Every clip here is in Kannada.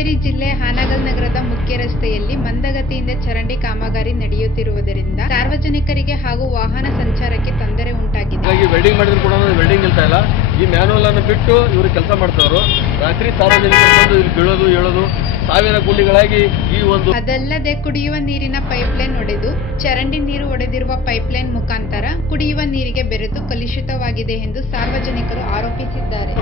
ಹಾವೇರಿ ಜಿಲ್ಲೆ ಹಾನಗಲ್ ನಗರದ ಮುಖ್ಯ ರಸ್ತೆಯಲ್ಲಿ ಮಂದಗತಿಯಿಂದ ಚರಂಡಿ ಕಾಮಗಾರಿ ನಡೆಯುತ್ತಿರುವುದರಿಂದ ಸಾರ್ವಜನಿಕರಿಗೆ ಹಾಗೂ ವಾಹನ ಸಂಚಾರಕ್ಕೆ ತೊಂದರೆ ಉಂಟಾಗಿದೆ. ವೆಲ್ಡಿಂಗ್ ಮಾಡಿದ್ರು ಕೂಡ ವೆಲ್ಡಿಂಗ್ ನಿಲ್ತಾ ಇಲ್ಲ. ಈ ಮ್ಯಾನುವಲ್ ಅನ್ನು ಬಿಟ್ಟು ಇವರು ಕೆಲಸ ಮಾಡ್ತಾವ್ರು. ರಾತ್ರಿ ಸಾರ್ವಜನಿಕರು ಬಂದು ಇಲ್ಲಿ ಬೀಳೋದು ಹೇಳೋದು ಸಾವಿರ ಗುಂಡಿಗಳಾಗಿ ಈ ಒಂದು. ಅದಲ್ಲದೆ ಕುಡಿಯುವ ನೀರಿನ ಪೈಪ್ಲೈನ್ ಒಡೆದು ಚರಂಡಿ ನೀರು ಒಡೆದಿರುವ ಪೈಪ್ಲೈನ್ ಮುಖಾಂತರ ಕುಡಿಯುವ ನೀರಿಗೆ ಬೆರೆತು ಕಲುಷಿತವಾಗಿದೆ ಎಂದು ಸಾರ್ವಜನಿಕರು ಆರೋಪಿಸಿದ್ದಾರೆ.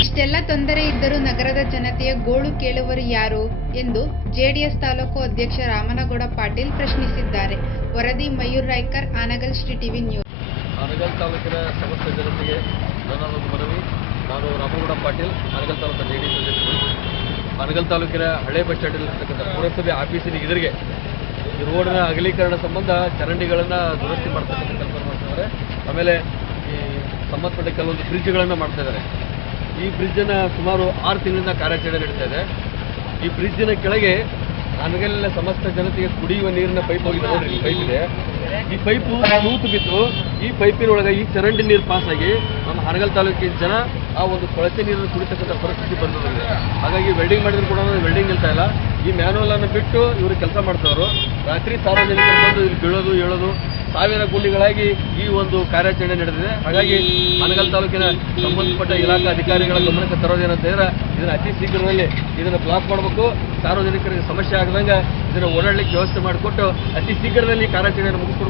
ಇಷ್ಟೆಲ್ಲ ತೊಂದರೆ ಇದ್ದರೂ ನಗರದ ಜನತೆಯ ಗೋಳು ಕೇಳುವರು ಯಾರು ಎಂದು ಜೆಡಿಎಸ್ ತಾಲೂಕು ಅಧ್ಯಕ್ಷ ರಾಮನಗೌಡ ಪಾಟೀಲ್ ಪ್ರಶ್ನಿಸಿದ್ದಾರೆ. ವರದಿ ಮಯೂರ್ ರಾಯ್ಕರ್, ಹಾನಗಲ್ ಶ್ರೀ ಟಿವಿ ನ್ಯೂಸ್. ಹಾನಗಲ್ ತಾಲೂಕಿನ ಸಮಸ್ತ ಜನತೆಗೆ ನನ್ನದೊಂದು ಮನವಿ. ನಾನು ರಾಮನಗೌಡ ಪಾಟೀಲ್, ಹಾನಗಲ್ ತಾಲೂಕಿನ ಜೆಡಿಎಸ್ ಅಧ್ಯಕ್ಷರು. ಹಾನಗಲ್ ತಾಲೂಕಿನ ಹಳೆ ಬಸ್ ಸ್ಟ್ಯಾಂಡಲ್ಲಿರ್ತಕ್ಕಂಥ ಪುರಸಭೆ ಆಫೀಸಿನ ಎದುರಿಗೆ ಈ ರೋಡಿನ ಅಗಲೀಕರಣ ಸಂಬಂಧ ಚರಂಡಿಗಳನ್ನು ದುರಸ್ತಿ ಮಾಡ್ತಕ್ಕಂಥ ಕೆಲಸ ಮಾಡ್ತಿದ್ದಾರೆ. ಆಮೇಲೆ ಈ ಸಂಬಂಧಪಟ್ಟ ಕೆಲವೊಂದು ಬ್ರಿಡ್ಜ್ಗಳನ್ನು ಮಾಡ್ತಾ ಇದ್ದಾರೆ. ಈ ಬ್ರಿಡ್ಜನ್ನು ಸುಮಾರು 6 ತಿಂಗಳಿಂದ ಕಾರ್ಯಾಚರಣೆ ನಡೀತಾ ಇದೆ. ಈ ಬ್ರಿಡ್ಜಿನ ಕೆಳಗೆ ಹಾನಗಲ್ಲಿನ ಸಮಸ್ತ ಜನತೆಗೆ ಕುಡಿಯುವ ನೀರಿನ ಪೈಪ್ ಹೋಗಿದೆ. ನೋಡ್ರಿ, ಪೈಪ್ ಇದೆ. ಈ ಪೈಪು ತೂತು ಬಿದ್ದು ಈ ಪೈಪಿನೊಳಗೆ ಈ ಚರಂಡಿ ನೀರು ಪಾಸಾಗಿ ನಮ್ಮ ಹಾನಗಲ್ ತಾಲೂಕಿನ ಜನ ಆ ಒಂದು ಕೊಳಚೆ ನೀರನ್ನು ಕುಡಿತಕ್ಕಂಥ ಪರಿಸ್ಥಿತಿ ಬಂದಿದೆ. ಹಾಗಾಗಿ ವೆಲ್ಡಿಂಗ್ ಮಾಡಿದ್ರು ಕೂಡ ವೆಲ್ಡಿಂಗ್ ನಿಲ್ತಾ ಇಲ್ಲ. ಈ ಮ್ಯಾನುವಲ್ ಅನ್ನು ಬಿಟ್ಟು ಇವರು ಕೆಲಸ ಮಾಡ್ತಾವ್ರು. ರಾತ್ರಿ ಸಾರ್ವಜನಿಕರು ಬಂದು ಇಲ್ಲಿ ಬೀಳೋದು ಹೇಳೋದು ಸಾವಿರ ಗುಂಡಿಗಳಾಗಿ ಈ ಒಂದು ಕಾರ್ಯಾಚರಣೆ ನಡೆದಿದೆ. ಹಾಗಾಗಿ ಹಾನಗಲ್ ತಾಲೂಕಿನ ಸಂಬಂಧಪಟ್ಟ ಇಲಾಖಾ ಅಧಿಕಾರಿಗಳ ಗಮನಕ್ಕೆ ತರೋದೇನಂತ ಹೇಳಿದ್ರೆ ಇದನ್ನು ಅತಿ ಶೀಘ್ರದಲ್ಲಿ ಇದನ್ನು ಬ್ಲಾಕ್ ಮಾಡಬೇಕು. ಸಾರ್ವಜನಿಕರಿಗೆ ಸಮಸ್ಯೆ ಆಗದಂಗೆ ಇದನ್ನು ಓಡಾಡಲಿಕ್ಕೆ ವ್ಯವಸ್ಥೆ ಮಾಡಿಕೊಟ್ಟು ಅತಿ ಶೀಘ್ರದಲ್ಲಿ ಕಾರ್ಯಾಚರಣೆಯನ್ನು ಮುಗಿಸ್ಕೊಡ್ಬೇಕು.